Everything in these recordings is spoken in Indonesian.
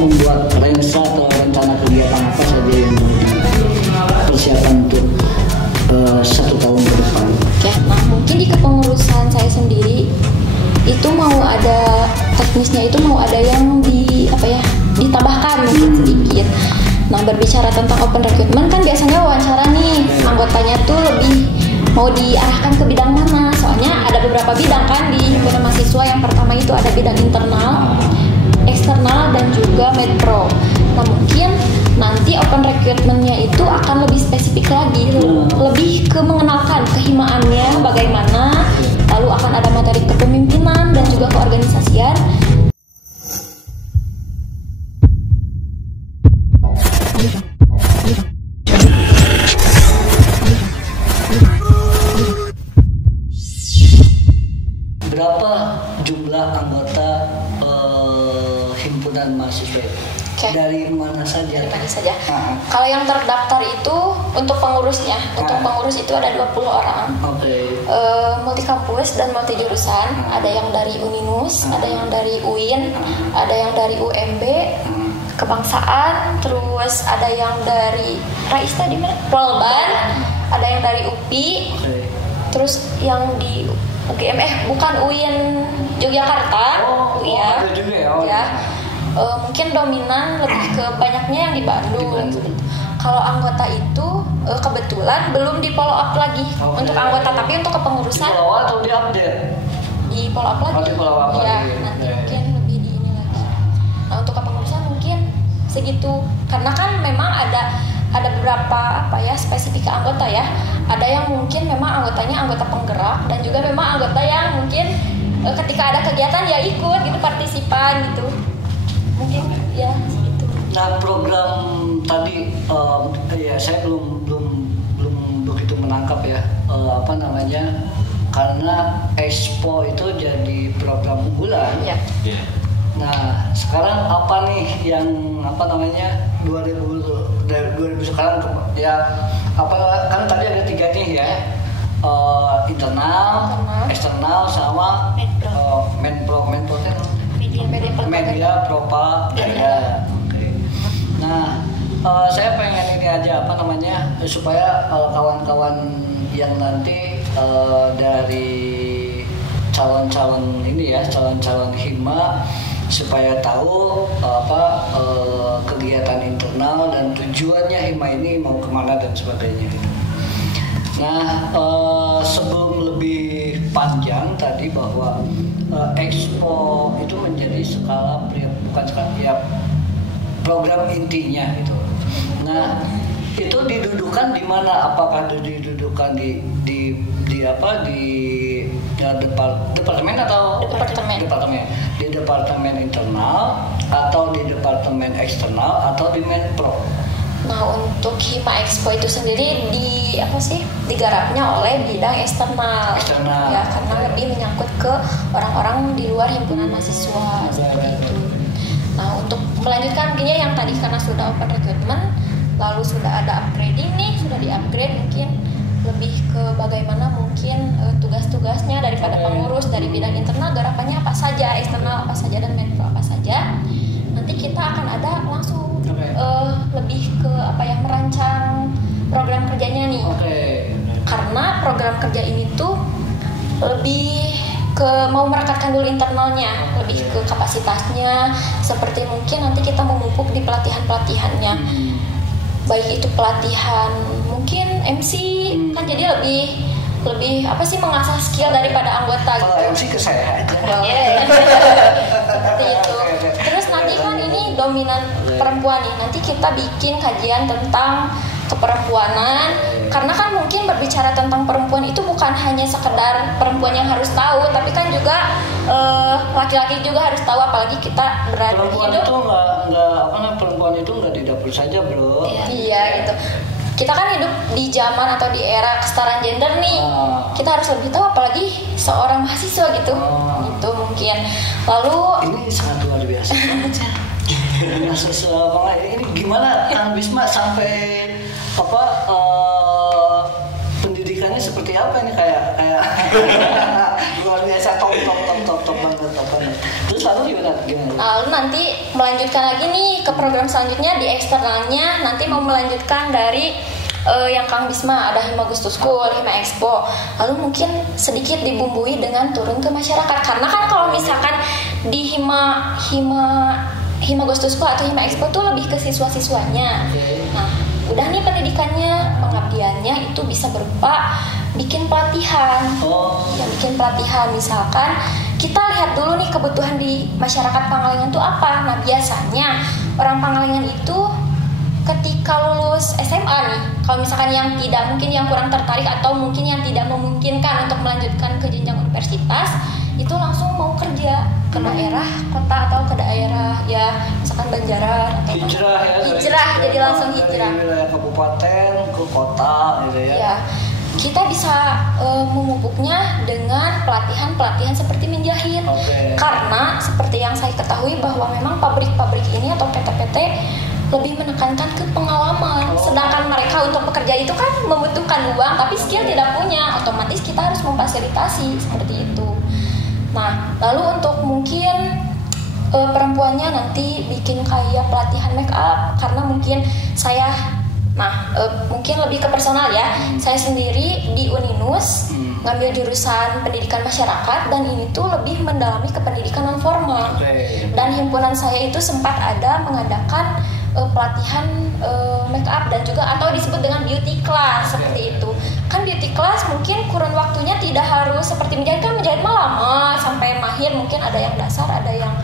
membuat lensa atau rencana kegiatan apa saja yang persiapan untuk 1 tahun ke depan? Oke, nah mungkin di kepengurusan saya sendiri itu mau ada teknisnya, itu mau ada yang ditambahkan mungkin sedikit. Nah, berbicara tentang open recruitment kan biasanya wawancara nih, anggotanya tuh lebih mau diarahkan ke bidang mana? Soalnya ada beberapa bidang kan di himpunan mahasiswa. Yang pertama itu ada bidang internal, eksternal, dan juga medpro. Nah, mungkin nanti open recruitment-nya itu akan lebih spesifik lagi, lebih ke mengenalkan kehimaannya bagaimana, lalu akan ada materi kepemimpinan dan juga keorganisasian. Berapa jumlah anggota himpunan mahasiswa? Okay. Dari mana saja? Dari mana saja. Kalau yang terdaftar itu untuk pengurusnya, untuk pengurus itu ada 20 orang. Multi kampus dan multi jurusan. Ada yang dari Uninus, ada yang dari UIN, ada yang dari UMB, kebangsaan, terus ada yang dari Raista di mana? Polban, ada yang dari UPI, terus yang di UGM, bukan UIN Yogyakarta. Ada juga ya. Mungkin dominan lebih ke banyaknya yang di Bandung. Kalau anggota itu kebetulan belum di follow up lagi untuk anggota, tapi untuk kepengurusan di follow up atau di update? Di follow up lagi. Ya, nanti mungkin lebih di ini lagi. Nah, untuk kepengurusan mungkin segitu, karena kan memang ada beberapa spesifik anggota ya. Ada yang mungkin memang anggotanya anggota penggerak, dan juga memang anggota yang mungkin ketika ada kegiatan ya ikut gitu, partisipan gitu. Mungkin ya segitu. Nah, program tadi saya belum begitu menangkap ya, karena Expo itu jadi program unggulan. Ya. Nah, sekarang apa nih yang 2000 sekarang kan tadi ada 3 nih ya. Internal, eksternal, sama menpro media propaganda. Nah, saya pengen ini aja supaya kawan-kawan yang nanti dari calon-calon hima supaya tahu kegiatan internal dan tujuannya hima ini mau kemana dan sebagainya. Nah, sebelum lebih panjang tadi bahwa Expo itu menjadi program intinya itu. Nah, itu didudukan di mana? Apakah didudukan di departemen atau departemen? Di departemen internal atau di departemen eksternal atau di menpro? Nah, untuk Hima Expo itu sendiri digarapnya oleh bidang eksternal. Ya, karena lebih menyangkut ke orang-orang di luar himpunan mahasiswa seperti itu. Nah, untuk melanjutkan mungkinnya yang tadi karena sudah open recruitment, lalu sudah ada upgrading nih, sudah di-upgrade, mungkin lebih ke bagaimana mungkin tugas-tugasnya daripada pengurus dari bidang internal, garapannya apa saja, eksternal apa saja, dan menpro apa saja. Nanti kita akan ada langsung lebih ke merancang program kerjanya nih. Karena program kerja ini tuh lebih ke mau merekatkan dulu internalnya, lebih ke kapasitasnya, seperti mungkin nanti kita memupuk di pelatihannya. Baik itu pelatihan mungkin MC kan, jadi lebih mengasah skill daripada anggota gitu. MC ke saya aja. Seperti itu. Terus nanti kan ini dominan perempuan nih. Nanti kita bikin kajian tentang keperempuanan, karena kan mungkin berbicara tentang perempuan itu bukan hanya sekedar perempuan yang harus tahu, tapi kan juga laki-laki juga harus tahu, apalagi kita berada hidup. Perempuan itu nggak di dapur saja, bro. Iya gitu. Kita kan hidup di zaman atau di era kesetaraan gender nih. Kita harus lebih tahu, apalagi seorang mahasiswa gitu. Itu mungkin. Lalu ini sangat luar biasa. Ini gimana Kang Bisma sampai pendidikannya seperti apa ini kayak luar luar biasa, top banget. Terus lalu gimana? Lalu nanti melanjutkan lagi nih ke program selanjutnya di eksternalnya, nanti mau melanjutkan dari yang Kang Bisma, ada Hima Gustu School, Hima Expo. Lalu mungkin sedikit dibumbui dengan turun ke masyarakat, karena kan kalau misalkan di Hima Gustu School atau Hima Expo tuh lebih ke siswa-siswanya. Nah, udah nih pendidikannya, pengabdiannya itu bisa berupa bikin pelatihan. Ya, bikin pelatihan, misalkan kita lihat dulu nih kebutuhan di masyarakat Pangalengan tuh apa. Nah, biasanya orang Pangalengan itu ketika lulus SMA nih, kalau misalkan yang tidak, mungkin yang kurang tertarik atau mungkin yang tidak memungkinkan untuk melanjutkan ke jenjang universitas, itu langsung mau kerja ke daerah kota atau ke daerah ya misalkan Banjaran atau hijrah jadi langsung hijrah dari wilayah kabupaten ke kota gitu ya. Ya, kita bisa memupuknya dengan pelatihan seperti menjahit. Karena seperti yang saya ketahui bahwa memang pabrik-pabrik ini atau PT-PT lebih menekankan ke pengalaman. Sedangkan mereka untuk bekerja itu kan membutuhkan uang, tapi skill tidak punya. Otomatis kita harus memfasilitasi seperti itu. Nah, lalu untuk mungkin perempuannya nanti bikin kayak pelatihan make up, karena mungkin saya, mungkin lebih ke personal ya. Saya sendiri di Uninus ngambil jurusan pendidikan masyarakat, dan ini tuh lebih mendalami ke pendidikan non formal. Dan himpunan saya itu sempat ada mengadakan pelatihan make up dan juga atau disebut dengan beauty class seperti itu. Kan beauty class mungkin kurun waktunya tidak harus seperti menjahit, kan menjahit mah lama sampai mahir, mungkin ada yang dasar, ada yang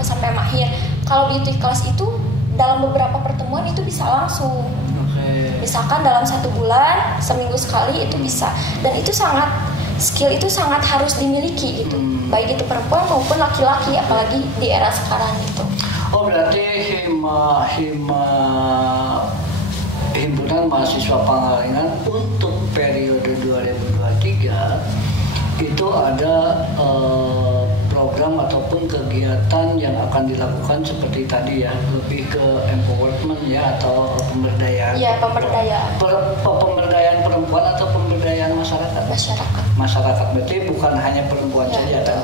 sampai mahir. Kalau beauty class itu dalam beberapa pertemuan itu bisa langsung. Misalkan dalam 1 bulan, seminggu sekali itu bisa. Dan itu sangat, skill itu sangat harus dimiliki gitu. Baik itu perempuan maupun laki-laki, apalagi di era sekarang gitu. Oh, berarti Himpunan Mahasiswa Pangalengan untuk periode 2023 itu ada program ataupun kegiatan yang akan dilakukan seperti tadi ya, lebih ke empowerment ya, atau pemberdayaan. Ya, pemberdayaan. Pemberdayaan perempuan atau pemberdayaan masyarakat? Masyarakat, berarti bukan hanya perempuan saja kan?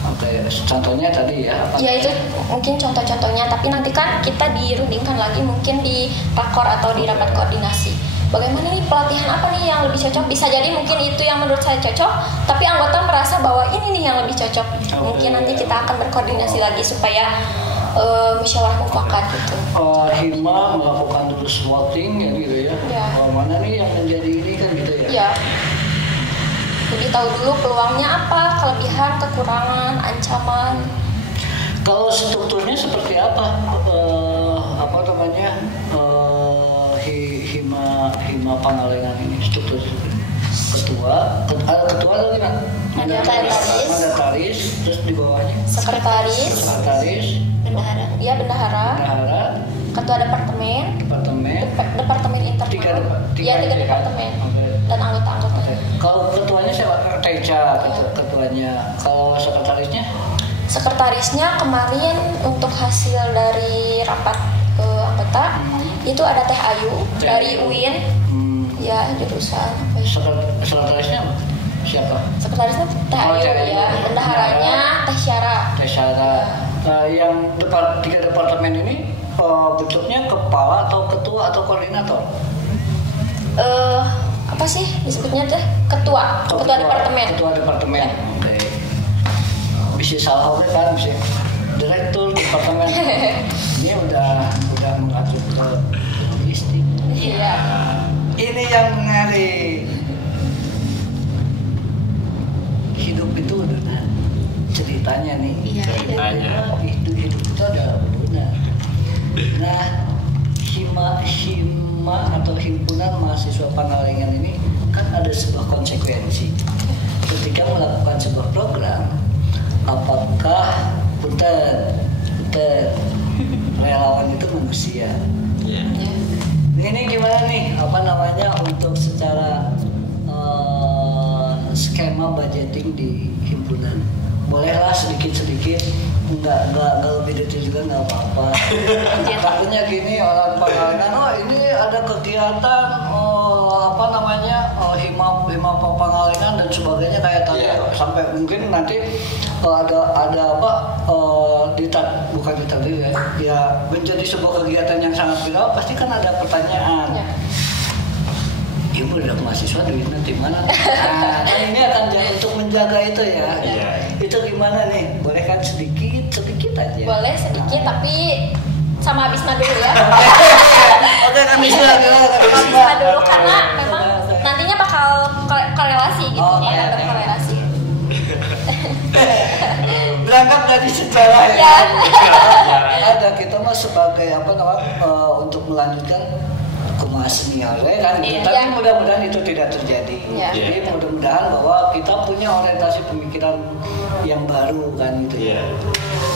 Oke, contohnya tadi ya apa? Ya, itu mungkin contoh-contohnya, tapi nanti kan kita dirundingkan lagi mungkin di rakor atau di rapat koordinasi. Bagaimana nih pelatihan apa nih yang lebih cocok? Bisa jadi mungkin itu yang menurut saya cocok, tapi anggota merasa bahwa ini nih yang lebih cocok. Mungkin nanti kita akan berkoordinasi lagi supaya musyawarah mufakat gitu. Hima melakukan dulu swotting ya gitu ya. Mana nih yang menjadi ini kan gitu ya. Ya. Jadi tahu dulu peluangnya apa, kelebihan, kekurangan, ancaman. Kalau strukturnya seperti apa? Hima Pangalengan ini struktur ketua lagi kan? Mandataris, terus di bawahnya sekretaris, bendahara, ketua departemen internal, tiga departemen. Dan anggota-anggota. Kalau ketuanya siapa? Teca ketuanya. Kalau sekretarisnya kemarin untuk hasil dari rapat anggota itu ada Teh Ayu dari UIN. Ya, jurusan. Sekretarisnya apa? Siapa? Sekretarisnya Teh Ayu ya. Bendaharanya Teh Syara. Yang tiga departemen ini bentuknya kepala atau ketua atau koordinator? Apa sih disebutnya teh? Ketua departemen. Ya. Oke. Bisa salah kan, bisa direktur departemen. Ini udah mengatur ke logistik. Iya. Ini yang menarik. Hidup itu udah ceritanya nih. Iya. Ceritanya. Hidup itu ada benar. Nah, Hima atau Himpunan Mahasiswa Pangalengan ini kan ada sebuah konsekuensi ketika melakukan sebuah program. Apakah relawan itu manusia? Ini gimana nih untuk secara skema budgeting di himpunan? Bolehlah sedikit, nggak lebih detail juga nggak apa-apa. Takutnya gini, orang Pangalengan, ini ada kegiatan Hima Pangalengan dan sebagainya kayak tadi sampai mungkin nanti ada apa bukan ditagih ya menjadi sebuah kegiatan yang sangat viral, pasti kan ada pertanyaan. Ya. Ibu udah mahasiswa duitnya di mana? Nah, ini akan untuk menjaga itu ya. Itu gimana nih? Boleh kan sedikit aja. Boleh sedikit tapi sama Abisma dulu ya. Oke, Abisma dulu karena memang nantinya bakal korelasi gitu ya, berkorelasi. Berangkat dari sejarah ya. Ada kita mah sebagai apa namanya untuk melanjutkan kemahasiswaan kan, tapi mudah-mudahan itu tidak terjadi. Jadi mudah-mudahan bahwa kita punya orientasi pemikiran yang baru kan gitu ya.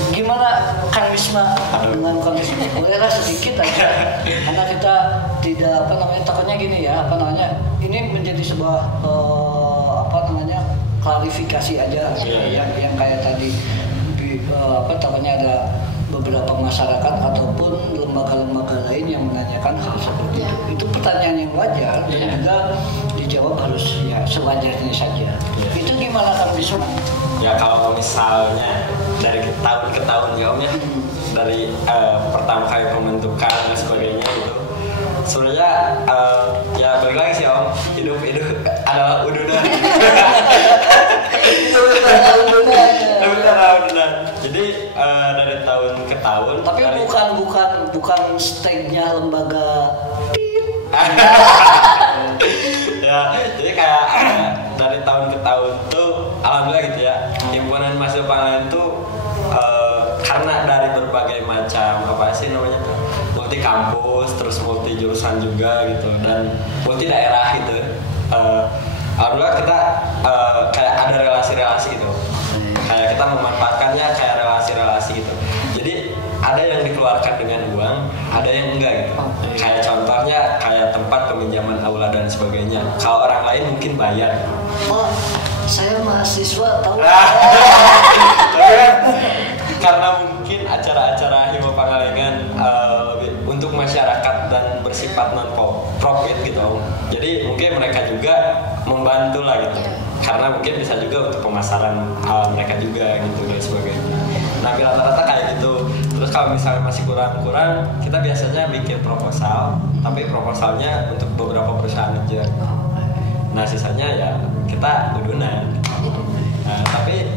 Gimana Kang Wisma dengan kondisi bolehlah sedikit aja karena kita tidak apa namanya takutnya gini ya apa namanya ini menjadi sebuah apa namanya klarifikasi aja yang kayak tadi apa takutnya ada beberapa masyarakat ataupun lembaga-lembaga lain yang menanyakan hal seperti itu. Itu pertanyaan yang wajar dan juga dijawab harus ya sewajarnya saja. Itu gimana Kang Wisma? Ya kalau misalnya dari tahun ke tahun ya Om ya, dari pertama kali pembentukan dan sebagainya itu sebenarnya ya balik lagi sih Om, hidup adalah udunan. Benar. Jadi dari tahun ke tahun. Tapi bukan stagnya lembaga. Ya, jadi kayak dari tahun ke tahun tuh alhamdulillah gitu ya. Himpunan mahasiswa Pangalengan tuh karena dari berbagai macam apa sih namanya multi kampus, terus multi jurusan juga gitu dan multi daerah gitu. Alhamdulillah kita kayak ada relasi-relasi gitu. Kayak kita memanfaatkannya kayak relasi-relasi gitu. Jadi ada yang dikeluarkan dengan uang, ada yang enggak gitu. Kayak contohnya kayak tempat peminjaman aula dan sebagainya. Kalau orang lain mungkin bayar. Oh, saya mahasiswa tahu. Karena mungkin acara-acara Hima Pangalengan untuk masyarakat dan bersifat non-profit gitu. Jadi mungkin mereka juga membantu lah gitu. Karena mungkin bisa juga untuk pemasaran mereka juga gitu dan sebagainya. Nah rata-rata kayak gitu. Terus kalau misalnya masih kurang-kurang, kita biasanya bikin proposal, tapi proposalnya untuk beberapa perusahaan aja. Nah sisanya ya kita udunan. Nah, tapi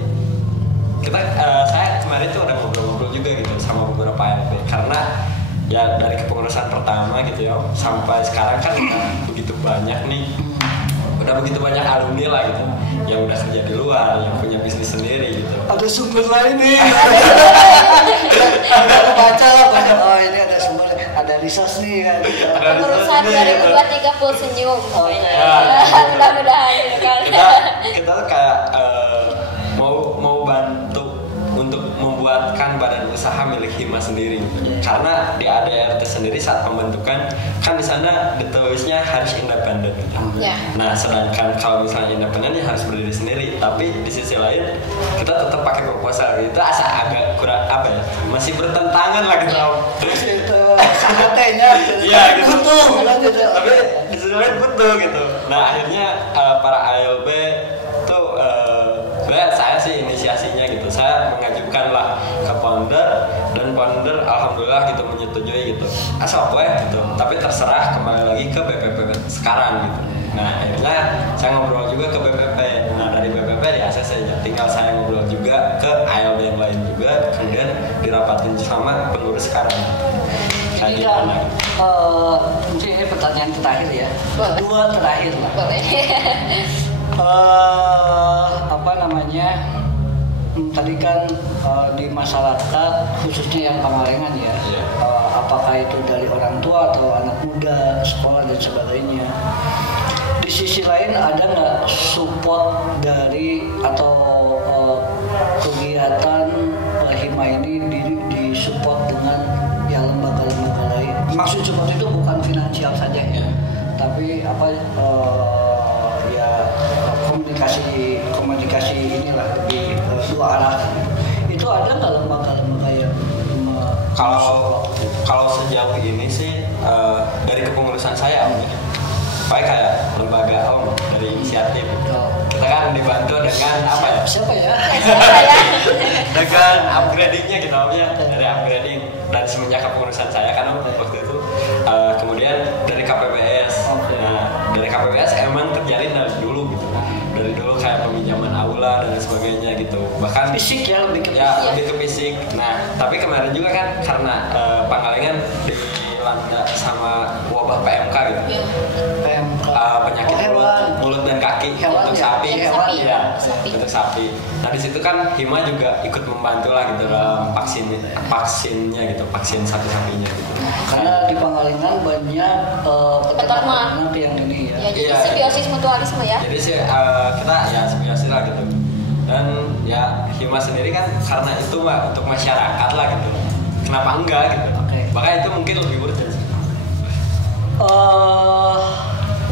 saya kemarin tuh udah ngobrol-ngobrol juga gitu sama beberapa ALB karena ya dari kepengurusan pertama gitu ya sampai sekarang kan begitu banyak nih. Udah begitu banyak alumni lah gitu yang udah kerja di luar, yang punya bisnis sendiri gitu. Ada sumber lain nih. Ada baca lah banyak. Oh ini ada sumber, ada resource nih kan. Pengurusan 2023 full senyum. Mudah-mudahan gitu kan. Kita tuh kayak mau bantu untuk membuatkan badan usaha milik Hima sendiri. Karena di ADRT sendiri saat pembentukan kan di sana ditulisnya harus independen gitu. Nah, sedangkan kalau misalnya independen ya harus berdiri sendiri. Tapi di sisi lain kita tetap pakai proposal. Itu agak kurang apa ya? Masih bertentangan lah gitu. Sangatnya iya gitu. Butuh. Tapi di sisi lain butuh gitu. Nah, akhirnya para ALB tuh saya sih inisiasinya gitu. Saya mengajukan lah ke founder dan founder alhamdulillah gitu menyetujui gitu. Asal gue gitu. Tapi terserah kembali lagi ke BPP sekarang gitu. Nah akhirnya saya ngobrol juga ke BPP. Nah dari BPP di ACC ya tinggal saya ngobrol juga ke ALB yang lain juga. Kemudian dirapatin sama pengurus sekarang. Ini kan mungkin ini pertanyaan terakhir ya. Dua terakhir lah. Boleh. Apa namanya tadi kan di masyarakat khususnya yang Pangalengan ya apakah itu dari orang tua atau anak muda sekolah dan sebagainya di sisi lain ada nggak support dari atau kegiatan Hima ini disupport dengan ya lembaga-lembaga lain maksud support itu bukan finansial saja ya tapi apa ya komunikasi inilah di dua arah itu ada nggak lembaga-lembaga yang kalau sejauh ini sih dari kepengurusan saya supaya kayak lembaga dari inisiatif kita kan dibantu dengan apa ya? Siapa ya? Dengan upgradingnya gitu namanya, dari upgrading dan semenjak kepengurusan saya kan waktu itu kemudian dari KPPS. Nah dari KPPS emang terjalin dari dulu gitu, dari dulu kayak peminjaman aula dan sebagainya gitu, bahkan Fisik ya, lebih ke lebih ke fisik. Nah tapi kemarin juga kan karena Pangalengan dilanda sama wabah PMK gitu. PMK. Penyakit mulut dan kaki Hewan untuk ya? sapi, Iya, untuk sapi. Nah di situ kan Hima juga ikut membantu lah gitu dalam vaksinnya gitu, vaksin sapi-sapinya gitu. Karena di Pangalengan banyak peternak yang ini ya. Ya, jadi simbiosis mutualisme ya. Jadi sih kita ya simbiosis lah gitu. Dan ya Hima sendiri kan karena itu mah untuk masyarakat lah gitu. Kenapa enggak gitu? Maka itu mungkin lebih urgent sih.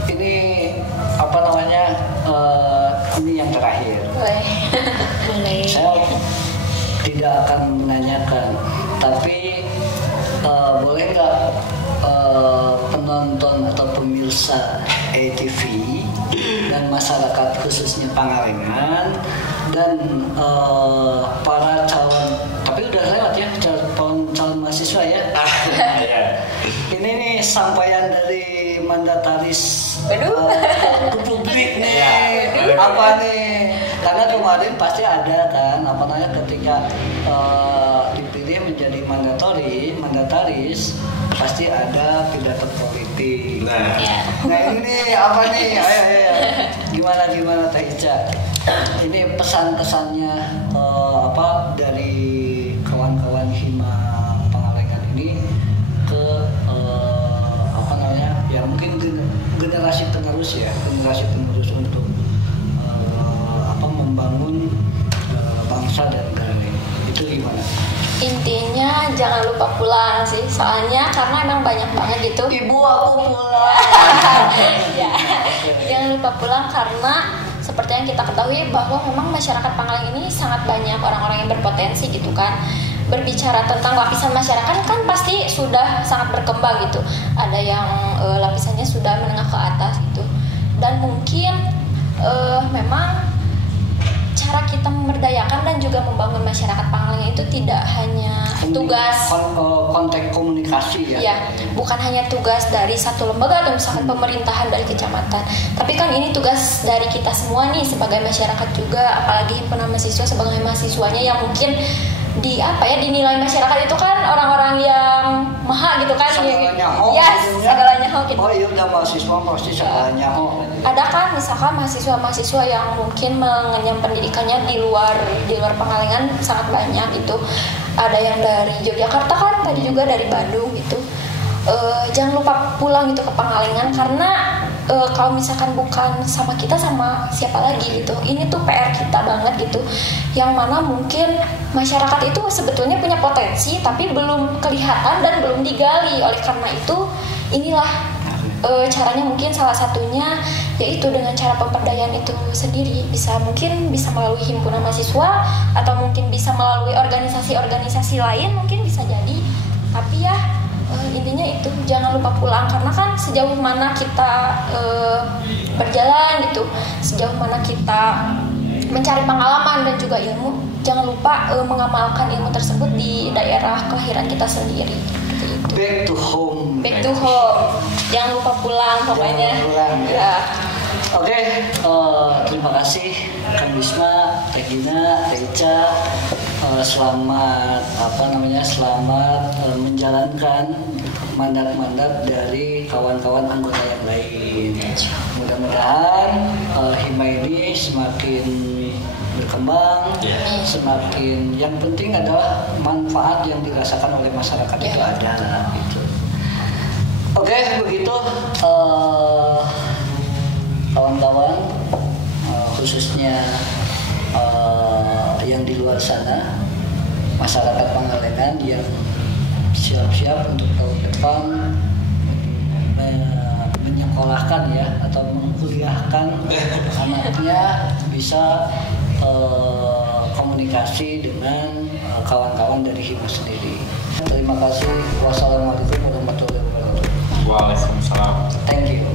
Ini apa namanya? Ini yang terakhir. Boleh. Saya tidak akan menanyakan, tapi boleh nggak penonton atau pemirsa ATV dan masyarakat khususnya Pangalengan dan para calon, tapi udah lewat ya, calon mahasiswa ya. Ini nih sampaian dari mandataris ke publik nih. Apa nih? Karena kemarin pasti ada kan, apa namanya, ketika dipilih menjadi mandataris pasti ada pidato politik. Nah ini apa nih? Ayo. Gimana Teh Ica? Ini pesan-pesannya apa dari kawan-kawan Hima Pangalengan ini ke apa namanya? Ya mungkin generasi penerus untuk apa membangun bangsa dan negara ini. Itu gimana? Intinya jangan lupa pulang sih, soalnya karena emang banyak banget gitu. Ibu aku pulang. Ya, jangan lupa pulang karena seperti yang kita ketahui bahwa memang masyarakat Pangalengan ini sangat banyak orang-orang yang berpotensi gitu kan. Berbicara tentang lapisan masyarakat kan pasti sudah sangat berkembang gitu. Ada yang lapisannya sudah menengah ke atas gitu. Dan mungkin memang cara kita memberdayakan dan juga membangun masyarakat Pangalengan itu tidak hanya tugas konteks komunikasi ya. Ya, bukan hanya tugas dari satu lembaga atau misalkan pemerintahan dari kecamatan, tapi kan ini tugas dari kita semua nih sebagai masyarakat juga, apalagi himpunan mahasiswa sebagai mahasiswanya yang mungkin dinilai masyarakat itu kan orang-orang yang maha gitu kan. Segalanya hoax. Yes, segalanya hoax gitu. Oh iya, udah mahasiswa pasti segalanya hoax. Ada kan misalkan mahasiswa yang mungkin mengenyam pendidikannya di luar Pangalengan sangat banyak gitu. Ada yang dari Yogyakarta kan, tadi juga dari Bandung gitu. Jangan lupa pulang gitu ke Pangalengan karena kalau misalkan bukan sama kita, sama siapa lagi gitu. Ini tuh PR kita banget gitu. Yang mana mungkin masyarakat itu sebetulnya punya potensi tapi belum kelihatan dan belum digali. Oleh karena itu inilah caranya, mungkin salah satunya yaitu dengan cara pemberdayaan itu sendiri. Mungkin bisa melalui himpunan mahasiswa atau mungkin bisa melalui organisasi-organisasi lain, mungkin bisa jadi. Tapi ya intinya itu, jangan lupa pulang karena kan sejauh mana kita berjalan gitu, sejauh mana kita mencari pengalaman dan juga ilmu, jangan lupa mengamalkan ilmu tersebut di daerah kelahiran kita sendiri. Back to home. Jangan lupa pulang pokoknya. Ya. Oke, terima kasih Kang Bisma, Teh Gina, Teh Ica. Selamat menjalankan mandat-mandat dari kawan-kawan anggota yang lain. Mudah-mudahan Hima ini semakin berkembang, semakin, yang penting adalah manfaat yang dirasakan oleh masyarakat itu ada gitu. Oke, begitu kawan-kawan, khususnya yang di luar sana, masyarakat Pangalengan yang siap-siap untuk tahun depan menyekolahkan ya atau mengkuliahkan anaknya, bisa komunikasi dengan kawan-kawan dari Hima sendiri. Terima kasih. Wassalamualaikum warahmatullahi wabarakatuh. Waalaikumsalam. Thank you.